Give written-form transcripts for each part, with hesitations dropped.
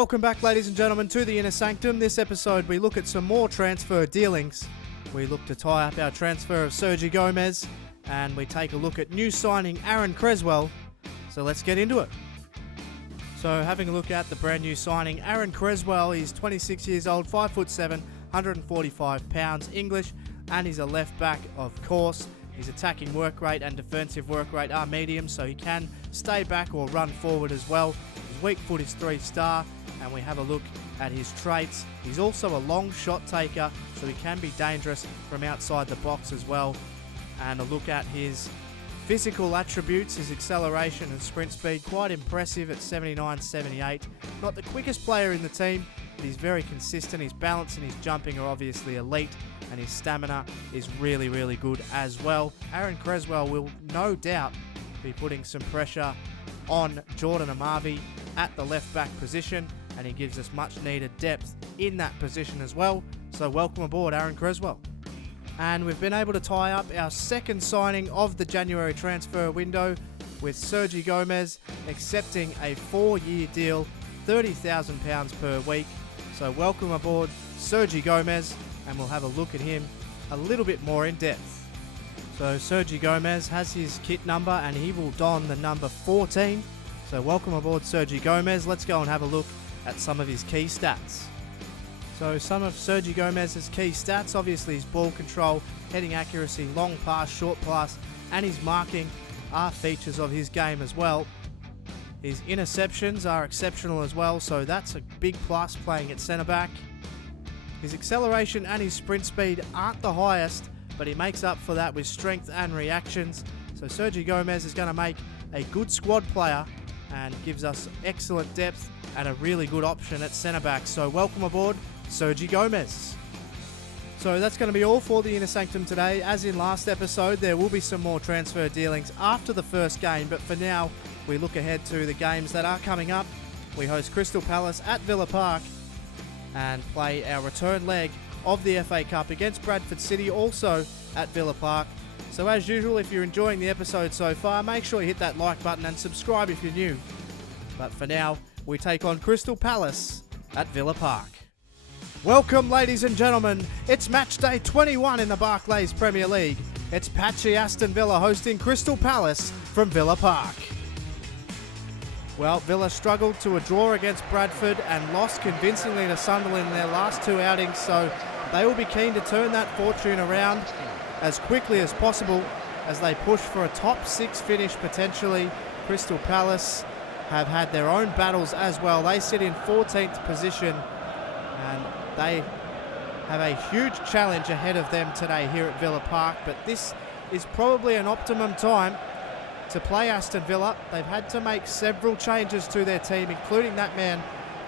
Welcome back, ladies and gentlemen, to the Inner Sanctum. This episode, we look at some more transfer dealings. We look to tie up our transfer of Sergi Gomez, and we take a look at new signing Aaron Creswell. So let's get into it. So having a look at the brand new signing, Aaron Creswell, he's 26 years old, 5'7", 145 pounds, English, and he's a left back, of course. His attacking work rate and defensive work rate are medium, so he can stay back or run forward as well. His weak foot is 3-star, and we have a look at his traits. He's also a long shot taker, so he can be dangerous from outside the box as well. And a look at his physical attributes, his acceleration and sprint speed, quite impressive at 79-78. Not the quickest player in the team, but he's very consistent. His balance and his jumping are obviously elite, and his stamina is really, really good as well. Aaron Creswell will no doubt be putting some pressure on Jordan Amavi at the left back position, and he gives us much needed depth in that position as well. So welcome aboard, Aaron Creswell. And we've been able to tie up our second signing of the January transfer window with Sergi Gomez accepting a 4-year deal, £30,000 per week. So welcome aboard, Sergi Gomez, and we'll have a look at him a little bit more in depth. So Sergi Gomez has his kit number, and he will don the number 14. So welcome aboard, Sergi Gomez. Let's go and have a look at some of his key stats. So some of Sergi Gomez's key stats, obviously his ball control, heading accuracy, long pass, short pass, and his marking are features of his game as well. His interceptions are exceptional as well, so that's a big plus playing at centre back. His acceleration and his sprint speed aren't the highest, but he makes up for that with strength and reactions. So Sergi Gomez is going to make a good squad player and gives us excellent depth and a really good option at centre back. So welcome aboard, Sergi Gomez. So that's going to be all for the Inner Sanctum today. As in last episode, there will be some more transfer dealings after the first game, but for now, we look ahead to the games that are coming up. We host Crystal Palace at Villa Park and play our return leg of the FA Cup against Bradford City, also at Villa Park. So as usual, if you're enjoying the episode so far, make sure you hit that like button and subscribe if you're new. But for now, we take on Crystal Palace at Villa Park. Welcome, ladies and gentlemen. It's match day 21 in the Barclays Premier League. It's patchy Aston Villa hosting Crystal Palace from Villa Park. Well, Villa struggled to a draw against Bradford and lost convincingly to Sunderland in their last two outings, so they will be keen to turn that fortune around as quickly as possible as they push for a top 6 finish potentially. Crystal Palace have had their own battles as well. They sit in 14th position, and they have a huge challenge ahead of them today here at Villa Park, but this is probably an optimum time to play Aston Villa. They've had to make several changes to their team, including that man,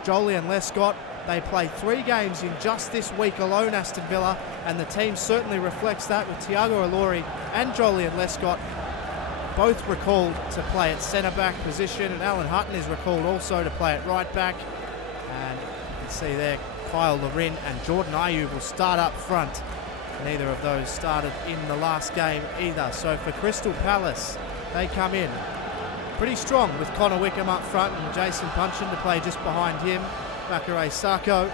Joleon Lescott. They played 3 games in just this week alone, Aston Villa, and the team certainly reflects that, with Thiago Ilori and Joleon Lescott both recalled to play at centre-back position, and Alan Hutton is recalled also to play at right-back. And you can see there, Kyle Larin and Jordan Ayew will start up front. Neither of those started in the last game either. So for Crystal Palace, they come in pretty strong with Connor Wickham up front and Jason Punchin to play just behind him. Bakare Sako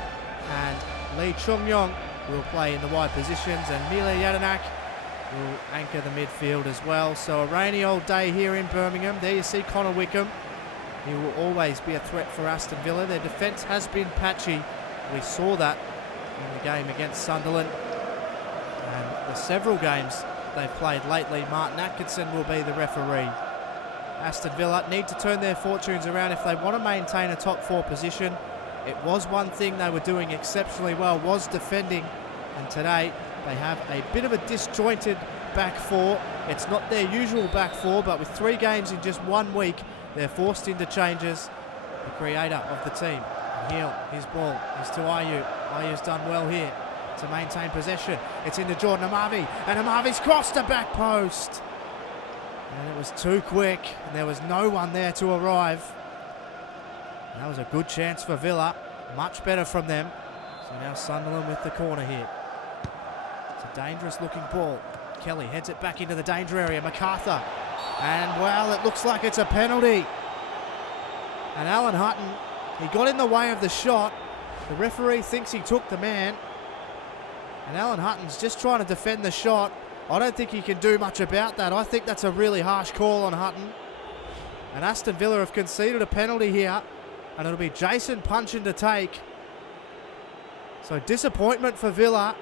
and Lee Chung-Yong will play in the wide positions, and Mile Jedinak will anchor the midfield as well. So a rainy old day here in Birmingham. There you see Connor Wickham. He will always be a threat for Aston Villa. Their defence has been patchy. We saw that in the game against Sunderland. And the several games they've played lately, Martin Atkinson will be the referee. Aston Villa need to turn their fortunes around if they want to maintain a top 4 position. It was one thing they were doing exceptionally well, was defending, and today they have a bit of a disjointed back 4. It's not their usual back 4, but with 3 games in just 1 week, they're forced into changes. The creator of the team, and here his ball is to Ayew. Ayew's done well here to maintain possession. It's into Jordan Amavi, and Amavi's crossed the back post. And it was too quick, and there was no one there to arrive. And that was a good chance for Villa. Much better from them. So now Sunderland with the corner here. It's a dangerous looking ball. Kelly heads it back into the danger area. MacArthur. And well, it looks like it's a penalty. And Alan Hutton He got in the way of the shot. The referee thinks he took the man. And Alan Hutton's just trying to defend the shot. I don't think he can do much about that. I think that's a really harsh call on Hutton. And Aston Villa have conceded a penalty here. And it'll be Jason Puncheon to take. So disappointment for Villa.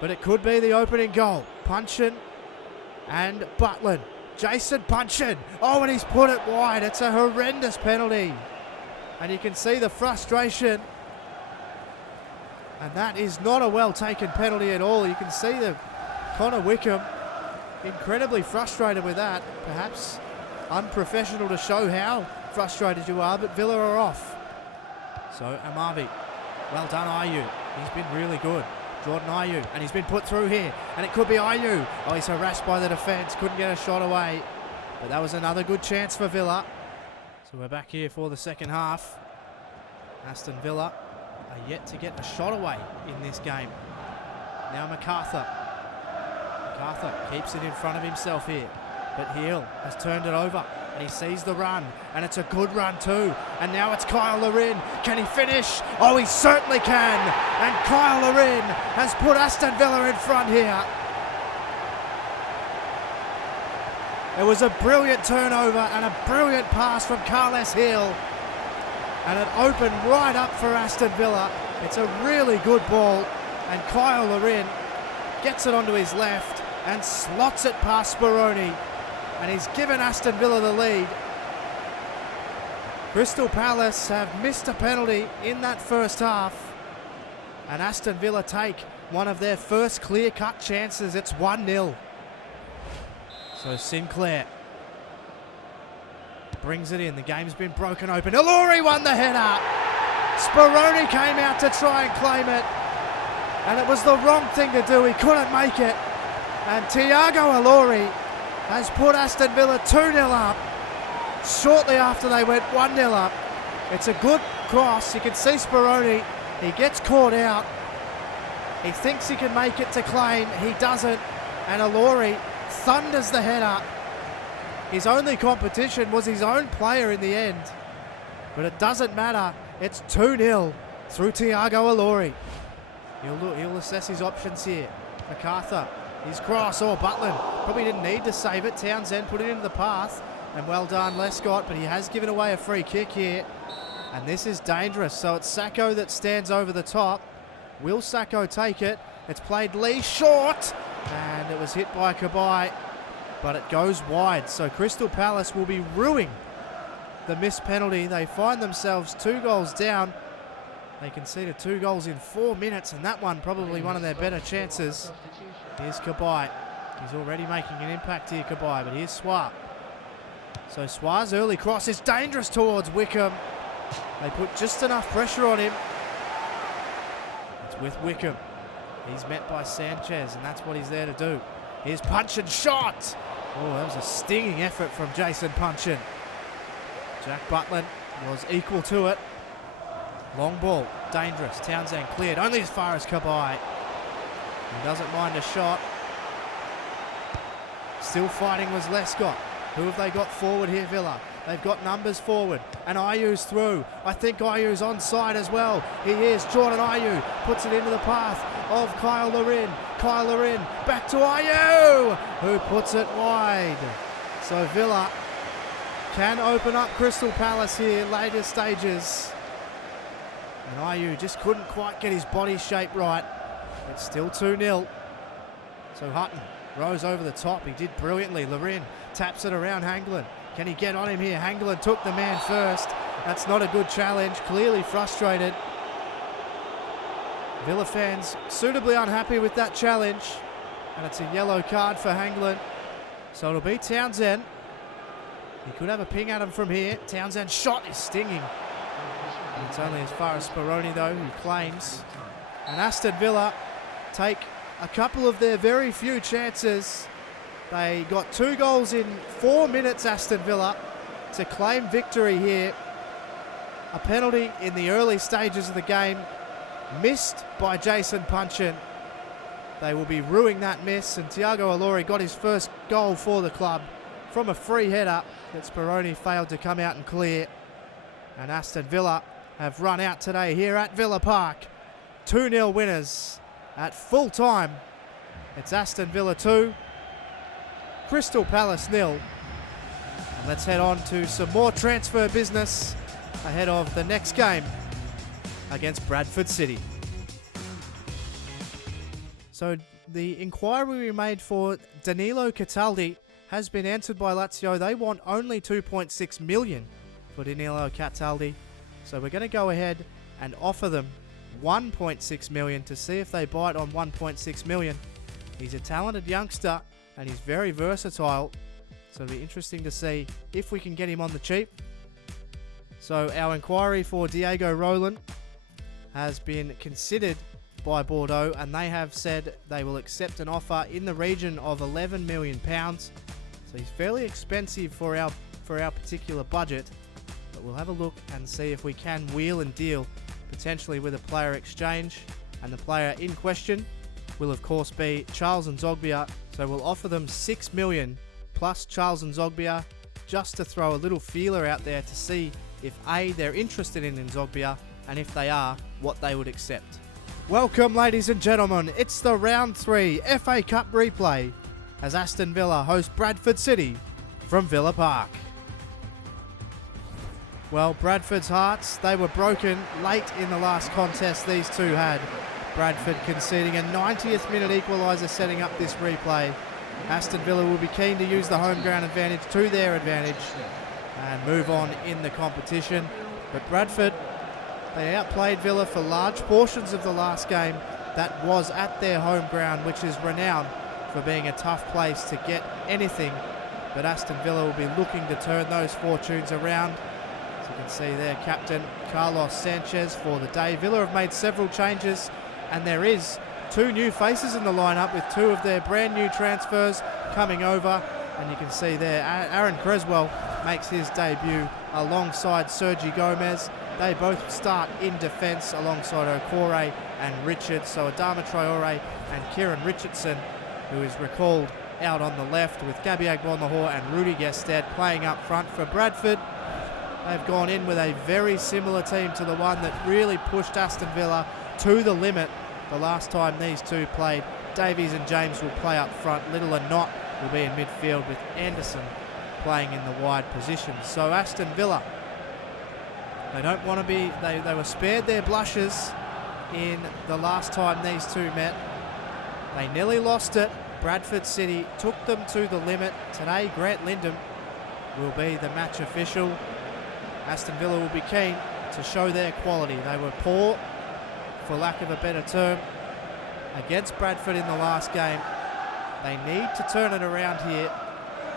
But it could be the opening goal. Puncheon and Butland. Jason Puncheon. Oh, and he's put it wide. It's a horrendous penalty. And you can see the frustration. And that is not a well-taken penalty at all. You can see the Connor Wickham incredibly frustrated with that. Perhaps unprofessional to show how frustrated you are, but Villa are off. So Amavi. Well done, Ayew. He's been really good. Jordan Ayew, and he's been put through here, and it could be Ayew. Oh, he's harassed by the defence, couldn't get a shot away. But that was another good chance for Villa. So we're back here for the second half. Aston Villa are yet to get a shot away in this game. Now MacArthur. MacArthur keeps it in front of himself here, but Heel has turned it over. And he sees the run, and it's a good run too. And now it's Kyle Larin. Can he finish? Oh, he certainly can. And Kyle Larin has put Aston Villa in front here. It was a brilliant turnover and a brilliant pass from Carles Heel. And it opened right up for Aston Villa. It's a really good ball. And Kyle Larin gets it onto his left and slots it past Speroni. And he's given Aston Villa the lead. Crystal Palace have missed a penalty in that first half. And Aston Villa take one of their first clear-cut chances. It's 1-0. So Sinclair brings it in. The game's been broken open. Ilori won the header. Speroni came out to try and claim it. And it was the wrong thing to do. He couldn't make it. And Thiago Ilori has put Aston Villa 2-0 up shortly after they went 1-0 up. It's a good cross. You can see Speroni. He gets caught out. He thinks he can make it to claim. He doesn't. And Ilori thunders the header. His only competition was his own player in the end. But it doesn't matter. It's 2-0 through Thiago Ilori. He'll assess his options here. MacArthur. His cross, Butland probably didn't need to save it. Townsend put it into the path. And well done, Lescott, but he has given away a free kick here. And this is dangerous. So it's Sacco that stands over the top. Will Sacco take it? It's played Lee short. And it was hit by Cabaye. But it goes wide. So Crystal Palace will be ruining the missed penalty. They find themselves 2 goals down. They conceded 2 goals in 4 minutes. And that one probably one of their better chances. Here's Cabaye. He's already making an impact here, Cabaye, but here's Swar. So Swar's early cross is dangerous towards Wickham. They put just enough pressure on him. It's with Wickham. He's met by Sanchez, and that's what he's there to do. Here's Puncheon shot. Oh, that was a stinging effort from Jason Puncheon. Jack Butland was equal to it. Long ball, dangerous. Townsend cleared, only as far as Cabaye. He doesn't mind a shot. Still fighting was Lescott. Who have they got forward here, Villa? They've got numbers forward. And Ayew's through. I think Ayew's onside as well. He is. Jordan Ayew puts it into the path of Kyle Larin. Kyle Larin back to Ayew, who puts it wide. So Villa can open up Crystal Palace here later stages. And Ayew just couldn't quite get his body shape right. It's still 2-0. So Hutton rose over the top. He did brilliantly. Larin taps it around Hangland. Can he get on him here? Hangland took the man first. That's not a good challenge. Clearly frustrated. Villa fans suitably unhappy with that challenge. And it's a yellow card for Hangland. So it'll be Townsend. He could have a ping at him from here. Townsend's shot is stinging. It's only as far as Speroni though, who claims. And Aston Villa take a couple of their very few chances. They got 2 goals in 4 minutes, Aston Villa, to claim victory here. A penalty in the early stages of the game, missed by Jason Puncheon. They will be ruining that miss, and Thiago Ilori got his first goal for the club from a free header that Speroni failed to come out and clear. And Aston Villa have run out today here at Villa Park. 2-0 winners at full time. It's Aston Villa 2, Crystal Palace 0. And let's head on to some more transfer business ahead of the next game against Bradford City. So the inquiry we made for Danilo Cataldi has been answered by Lazio. They want only 2.6 million for Danilo Cataldi. So we're going to go ahead and offer them 1.6 million to see if they bite on 1.6 million. He's a talented youngster and he's very versatile. So it'll be interesting to see if we can get him on the cheap. So our inquiry for Diego Roland has been considered by Bordeaux, and they have said they will accept an offer in the region of £11 million. So he's fairly expensive for our particular budget, but we'll have a look and see if we can wheel and deal potentially with a player exchange. And the player in question will of course be Charles Nzogbia. So we'll offer them 6 million plus Charles Nzogbia, just to throw a little feeler out there to see if A, they're interested in Nzogbia, and if they are, what they would accept. Welcome, ladies and gentlemen. It's the round 3 FA Cup replay as Aston Villa host Bradford City from Villa Park. Well, Bradford's hearts, they were broken late in the last contest these two had. Bradford conceding a 90th minute equaliser, setting up this replay. Aston Villa will be keen to use the home ground advantage to their advantage and move on in the competition. But Bradford, they outplayed Villa for large portions of the last game. That was at their home ground, which is renowned for being a tough place to get anything. But Aston Villa will be looking to turn those fortunes around. As you can see there, captain Carlos Sanchez for the day. Villa have made several changes, and there is 2 new faces in the lineup with 2 of their brand new transfers coming over. And you can see there, Aaron Creswell makes his debut alongside Sergi Gomez. They both start in defence alongside Okore and Richards. So Adama Traore and Kieran Richardson, who is recalled out on the left, with Gabby Agbonlahor and Rudy Gested playing up front for Bradford. They've gone in with a very similar team to the one that really pushed Aston Villa to the limit the last time these two played. Davies and James will play up front. Little and Knott will be in midfield, with Anderson playing in the wide position. So Aston Villa, they don't want to be, they were spared their blushes in the last time these two met. They nearly lost it. Bradford City took them to the limit. Today, Grant Lindham will be the match official. Aston Villa will be keen to show their quality. They were poor, for lack of a better term, against Bradford in the last game. They need to turn it around here.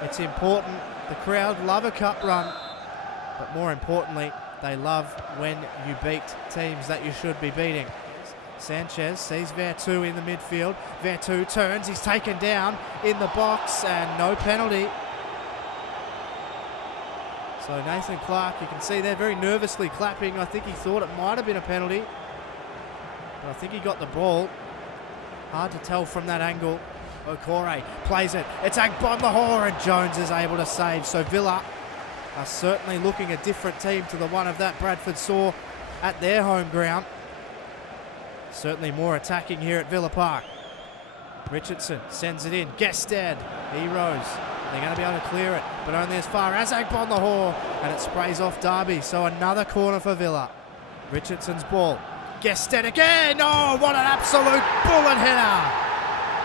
It's important. The crowd love a cup run, but more importantly, they love when you beat teams that you should be beating. Sanchez sees Vertu in the midfield. Vertu turns, he's taken down in the box, and no penalty. So Nathan Clark, you can see there very nervously clapping. I think he thought it might have been a penalty, but I think he got the ball. Hard to tell from that angle. Okore plays it. It's Agbonlahor, and Jones is able to save. So Villa are certainly looking a different team to the one of that Bradford saw at their home ground. Certainly more attacking here at Villa Park. Richardson sends it in. Gested, he rose. They're going to be able to clear it, but only as far as Agbonlahor, and it sprays off Derby. So another corner for Villa. Richardson's ball. Gested again. Oh, what an absolute bullet header.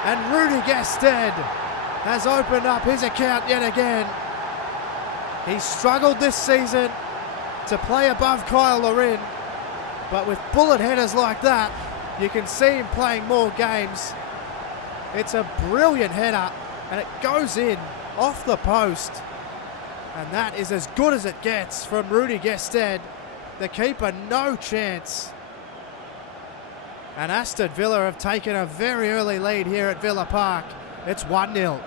And Rudy Gested has opened up his account yet again. He's struggled this season to play above Kyle Larin, but with bullet headers like that, you can see him playing more games. It's a brilliant header, and it goes in off the post. And that is as good as it gets from Rudy Gested. The keeper, no chance. And Aston Villa have taken a very early lead here at Villa Park. It's 1-0.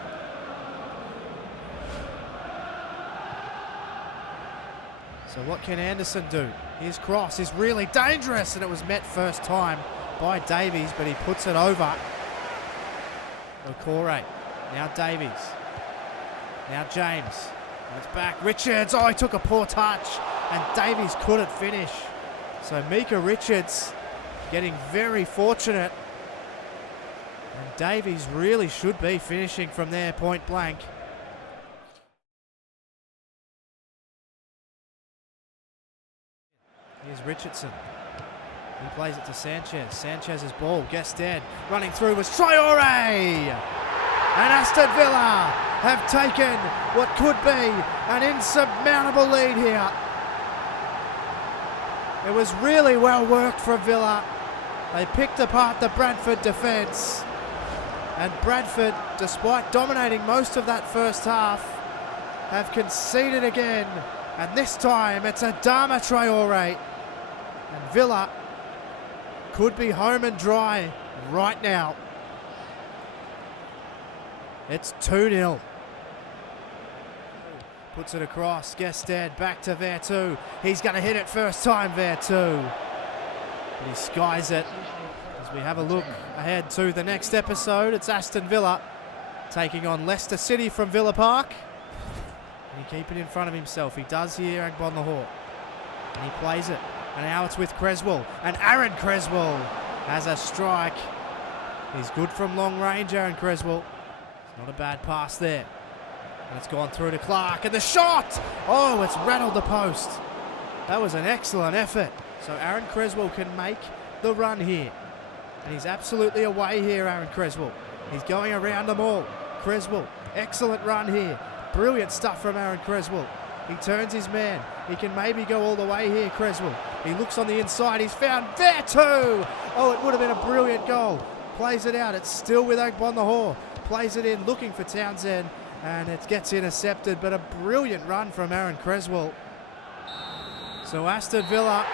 So what can Anderson do? His cross is really dangerous, and it was met first time by Davies, but he puts it over. Okore, now Davies, now James, and it's back. Richards, oh, he took a poor touch, and Davies couldn't finish. So Mika Richards getting very fortunate. And Davies really should be finishing from there point blank. Here's Richardson. He plays it to Sanchez. Sanchez's ball. Guested. Running through was Traore! And Aston Villa have taken what could be an insurmountable lead here. It was really well worked from Villa. They picked apart the Bradford defence. And Bradford, despite dominating most of that first half, have conceded again. And this time it's Adama Traore. And Villa could be home and dry right now. It's 2-0. Puts it across. Guested back to Vertu. He's going to hit it first time, Vertu. But he skies it. As we have a look ahead to the next episode, it's Aston Villa taking on Leicester City from Villa Park. And he keep it in front of himself. He does here, Agbonlahor. And he plays it. And now it's with Creswell. And Aaron Creswell has a strike. He's good from long range, Aaron Creswell. It's not a bad pass there. And it's gone through to Clark. And the shot! Oh, it's rattled the post. That was an excellent effort. So Aaron Creswell can make the run here. And he's absolutely away here, Aaron Creswell. He's going around them all. Creswell, excellent run here. Brilliant stuff from Aaron Creswell. He turns his man. He can maybe go all the way here, Creswell. He looks on the inside. He's found Vertu. Oh, it would have been a brilliant goal. Plays it out. It's still with Agbonlahor. Plays it in, looking for Townsend. And it gets intercepted, but a brilliant run from Aaron Creswell. So Aston Villa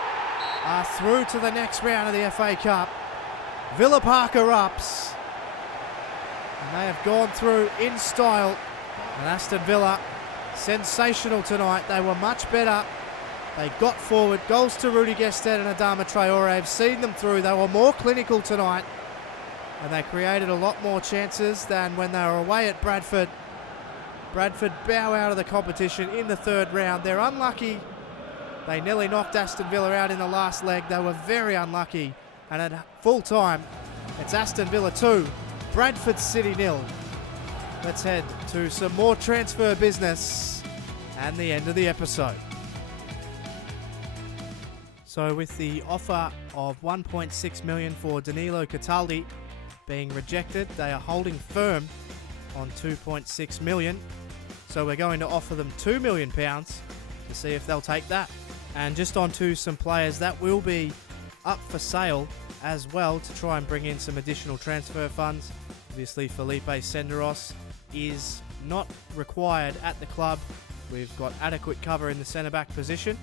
are through to the next round of the FA Cup. Villa Park erupts. And they have gone through in style. And Aston Villa, sensational tonight. They were much better. They got forward. Goals to Rudy Guested and Adama Traore. I've seen them through. They were more clinical tonight. And they created a lot more chances than when they were away at Bradford. Bradford bow out of the competition in the third round. They're unlucky. They nearly knocked Aston Villa out in the last leg. They were very unlucky. And at full time, it's Aston Villa 2, Bradford City 0. Let's head to some more transfer business and the end of the episode. So with the offer of $1.6 million for Danilo Cataldi being rejected, they are holding firm on $2.6 million. So we're going to offer them £2 million to see if they'll take that. And just on to some players that will be up for sale as well to try and bring in some additional transfer funds. Obviously Felipe Senderos is not required at the club. We've got adequate cover in the centre-back position.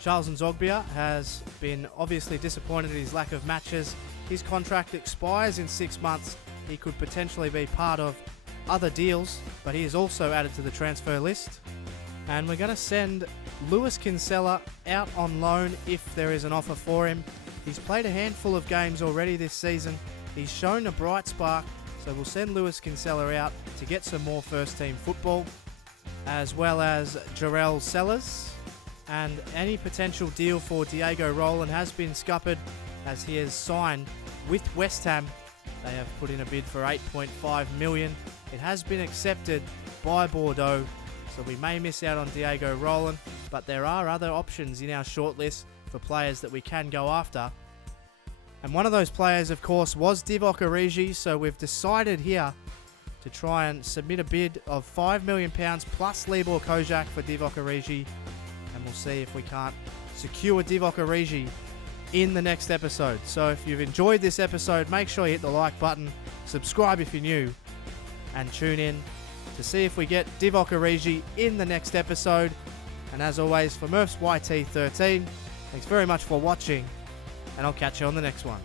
Charles Nzogbia has been obviously disappointed in his lack of matches. His contract expires in 6 months. He could potentially be part of other deals, but he is also added to the transfer list. And we're going to send Lewis Kinsella out on loan if there is an offer for him. He's played a handful of games already this season. He's shown a bright spark, so we'll send Lewis Kinsella out to get some more first-team football, as well as Jarrell Sellers. And any potential deal for Diego Roland has been scuppered as he has signed with West Ham. They have put in a bid for $8.5 million. It has been accepted by Bordeaux, so we may miss out on Diego Roland, but there are other options in our shortlist for players that we can go after. And one of those players, of course, was Divock Origi, so we've decided here to try and submit a bid of £5 million plus Libor Kojak for Divock Origi, and we'll see if we can't secure Divock Origi in the next episode. So if you've enjoyed this episode, make sure you hit the like button, subscribe if you're new, and tune in to see if we get Divock Origi in the next episode. And as always, for Murph's YT13, thanks very much for watching, and I'll catch you on the next one.